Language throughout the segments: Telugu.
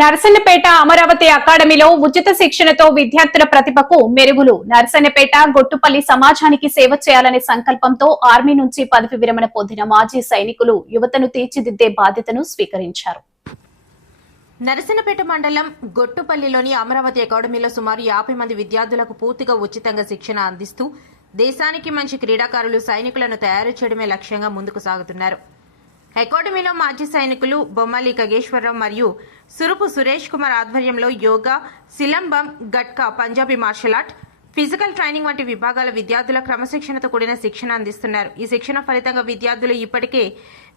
నరసన్నపేట అమరావతి అకాడమీలో ఉచిత శిక్షణతో విద్యార్థుల ప్రతిభకు మెరుగులు. నరసన్నపేట గొట్టుపల్లి సమాజానికి సేవ చేయాలనే సంకల్పంతో ఆర్మీ నుంచి పదవి విరమణ పొందిన మాజీ సైనికులు యువతను తీర్చిదిద్దే బాధ్యతను స్వీకరించారు. నరసన్నపేట మండలం గొట్టుపల్లిలోని అమరావతి అకాడమీలో సుమారు 50 మంది విద్యార్థులకు పూర్తిగా ఉచితంగా శిక్షణ అందిస్తూ దేశానికి మంచి క్రీడాకారులు సైనికులను తయారు చేయడమే లక్ష్యంగా ముందుకు సాగుతున్నారు. అకాడమీలో మాజీ సైనికులు బొమ్మాలి ఖగేశ్వరరావు మరియు సురుపు సురేష్ కుమార్ ఆధ్వర్యంలో yoga, silambam, gatka, Punjabi martial art, physical training వంటి విభాగాల విద్యార్థుల క్రమశిక్షణతో కూడిన శిక్షణ అందిస్తున్నారు. ఈ శిక్షణ ఫలితంగా విద్యార్థులు ఇప్పటికే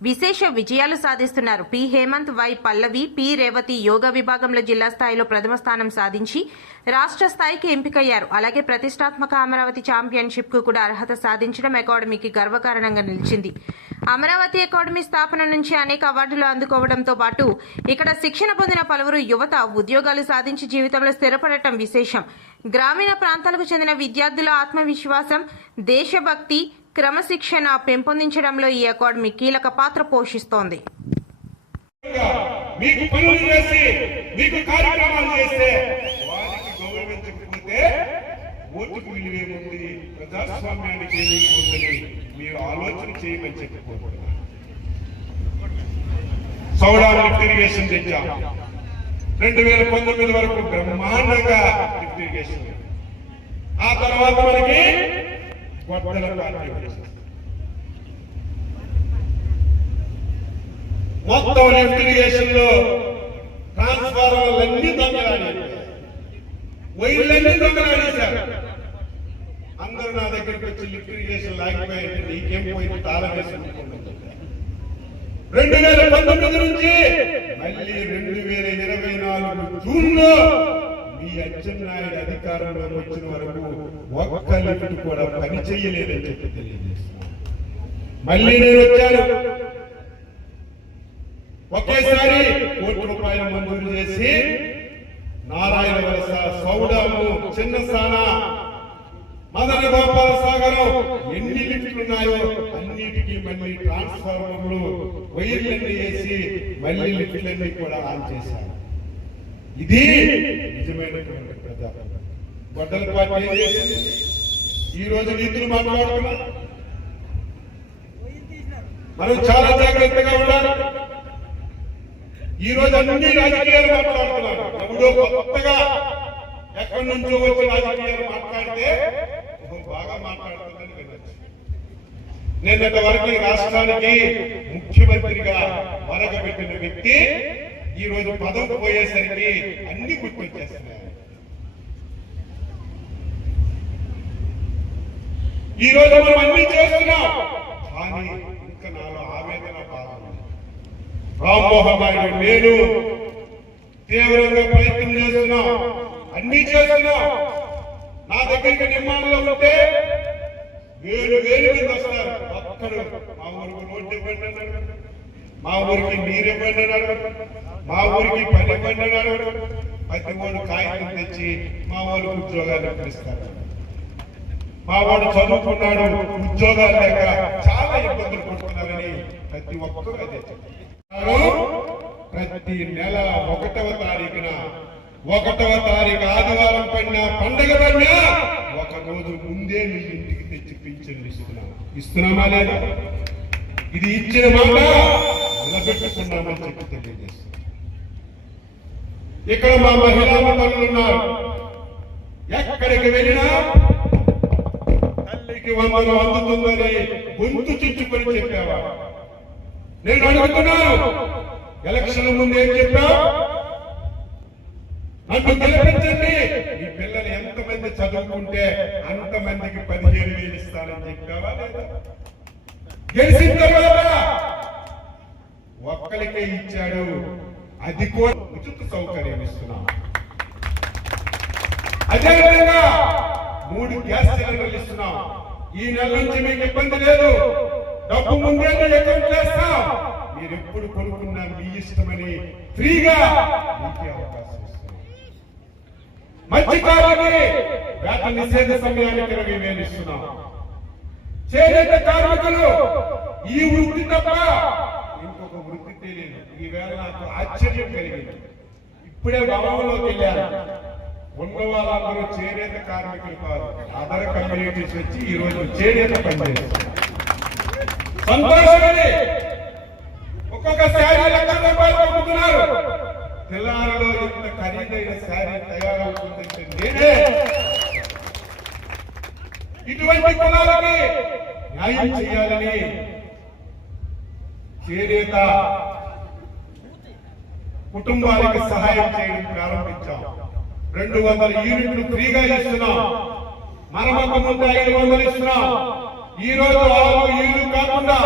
విశేష విజయాలు సాధిస్తున్నారు. P Hemanth, Y Pallavi, P Revathi yoga విభాగంలో జిల్లా స్థాయిలో ప్రథమ స్థానం సాధించి రాష్ట్ర స్థాయికి ఎంపికయ్యారు. అలాగే ప్రతిష్టాత్మక అమరావతి ఛాంపియన్షిప్ కు కూడా అర్హత సాధించడం అకాడమీకి గర్వకారణంగా నిలిచింది. అమరావతి అకాడమీ స్థాపన నుంచి అనేక అవార్డులు అందుకోవడంతో పాటు ఇక్కడ శిక్షణ పొందిన పలువురు యువత ఉద్యోగాలు సాధించి జీవితంలో స్థిరపడటం విశేషం. గ్రామీణ ప్రాంతాలకు చెందిన విద్యార్థుల ఆత్మవిశ్వాసం, దేశభక్తి, క్రమశిక్షణ పెంపొందించడంలో ఈ అకాడమీ కీలక పాత్ర పోషిస్తోంది. సౌడా లిఫ్ట్ ఇరిగేషన్ తెచ్చాం. 2019 వరకు బ్రహ్మాండంగా లిఫ్ట్ ఇరిగేషన్. ఆ తర్వాత మనకి మొత్తం లిఫ్ట్ ఇరిగేషన్ లో ట్రాన్స్ఫార్మర్లన్నీ దొంగలాడి, వైర్లన్నీ దొంగలాడేశారు. అందరూ నా దగ్గరికి వచ్చి లిఫ్ట్ ఇరిగేషన్ లాగిపోయాయంటే నీకేం పోయింది తాళం వేసుకుంటున్నారు. 2019 నుంచి మళ్ళీ 2024 జూన్ లో మీ అచ్చెన్నాయుడు అధికారంలో వచ్చిన వరకు ఒక్క లిఫ్ట్ కూడా పని చేయలేదని చెప్పి తెలియజేస్తున్నాను. మళ్ళీ నేను వచ్చాను, ఒకేసారి ₹1 కోటి మంజూరు చేసి నారాయణ వలస, సౌడాము, చిన్నసాన, మదన గోపాల సాగరం ఎన్ని లిఫ్ట్లు ఉన్నాయో అన్నిటికీ మళ్ళీ ట్రాన్స్ఫార్మర్లు, వైర్లన్నీ వేసి మళ్ళీ లిఫ్ట్లన్నీ కూడా ఆన్ చేశారు. ఇది నిజమైనటువంటి ప్రజాప్రభుత్వం. గొడ్డల పార్టీ ఏం చేసింది? ఈ రోజు నీతులు మాట్లాడుతున్నారు. మనం చాలా జాగ్రత్తగా ఉండాలి. ఈ రోజు అన్ని రాజకీయాలు మాట్లాడుతున్నారు. ఎవడో కొత్తగా ఎక్కడి నుంచో వచ్చి రాజకీయాలు మాట్లాడితే బాగా మాట్లాడుతుందని వినొచ్చు. నిన్నటి వరకు రాష్ట్రానికి ముఖ్యమంత్రిగా వరగబెట్టిన వ్యక్తి ఈ రోజు పదవి పోయేసరికి అన్ని గుర్తొచ్చేస్తున్నాయి. ఈ రోజు మనం అన్ని చేస్తున్నాం, కానీ ఇంకా నాలో ఆవేదన బాధ. రామ్మోహన్ నాయుడు, నేను తీవ్రంగా ప్రయత్నం చేస్తున్నాం, అన్ని చేస్తున్నాం. నా దగ్గరికి నిర్మాణంలో ఉంటే వేలు మంది వస్తారు. ఒక్కడు మా ఊరికి రోడ్డు ఇవ్వండి అన్నాడు, మా ఊరికి నీరు ఇవ్వండి అన్నాడు, మా ఊరికి పని ఇవ్వండి అన్నాడు. ప్రతి వాడు కాగితం తెచ్చి మా ఊరికి ఉద్యోగాలు ఇప్పిస్తారు. మా వాడు చదువుకున్నాడు, ఉద్యోగాలు లేక చాలా ఇబ్బందులు పడుతున్నారని ప్రతి ఒక్కరూ అదే చెప్తారు. ప్రతి నెల 1వ తారీఖున 1వ తారీఖు ఆదివారం పడినా, పండగ పడినా ఒక రోజు ముందే మీ ఇంటికి తెచ్చి పింఛన్లు ఇస్తున్నామా లేదా? ఇది ఇచ్చిన మాట నిలబెట్టుకున్నామని చెప్పి తెలియజేస్తున్నాం. ఇక్కడ మా మహిళా మండలు ఉన్నారు. ఎక్కడికి వెళ్ళినా తల్లికి వందనం అందుతుందని గొంతు చించుకొని చెప్పావా? నేను అడుగుతున్నాను, ఎలక్షన్ ముందు ఏం చెప్పా? నన్ను గెలిపించండి, ఈ పిల్లలు ఎంతమంది చదువుకుంటే అంతమందికి 15,000 ఇస్తానని చెప్పావా లేదా? గెలిచిన తర్వాత ఒక్కరికే ఇచ్చాడు, అది కూడా ఉచిత సౌకర్యం ఇస్తున్నాం. అదేవిధంగా 3 గ్యాస్ సిలిండర్లు ఇస్తున్నాం. ఈ నెల నుంచి మీకు ఇబ్బంది లేదు, డబ్బు ముందే అకౌంట్ చేస్తాం. మీరు ఎప్పుడు కొనుక్కున్నా మీ ఇష్టమని ఫ్రీగా మీకే అవకాశం ఇస్తున్నాం. మత్స్యకారులకి వేట నిషేధ సమయానికి 20,000 ఇస్తున్నాం. చేనేత కార్మికులు ఈ వృత్తి తప్ప ఇంకొక వృత్తి తెలియదు. ఈవేళ నాకు ఆశ్చర్యం కలిగింది. ఇప్పుడే భవనంలోకి వెళ్ళారు. ఉన్న వాళ్ళందరూ చేనేత కార్మికులు కాదు, అదర్ కమ్యూనిటీస్ వచ్చి ఈ రోజు చేనేత పనిచేస్తారు. సంతోషమే. ఒక్కొక్క శారీ ₹1,00,000 అమ్ముతున్నారు. తెల్లారిలో ఇంత ఖరీదైన శారీ తయారవుతుందంటే నేనే ఇటువంటి కులాలకి న్యాయం చేయాలని చేనేత కుటుంబానికి సహాయం చేయడం ప్రారంభించాం. 200 యూనిట్లు ఫ్రీగా ఇస్తున్నాం. మరొక ముందు 500 ఇస్తున్నాం. ఈ రోజు 6 యూనిట్లు కాకుండా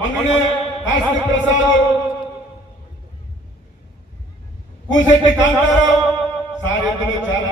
మొన్ననే కాశీ ప్రసాద్, కూసెట్టి కాంతారావు సార్ ఇందులో చాలా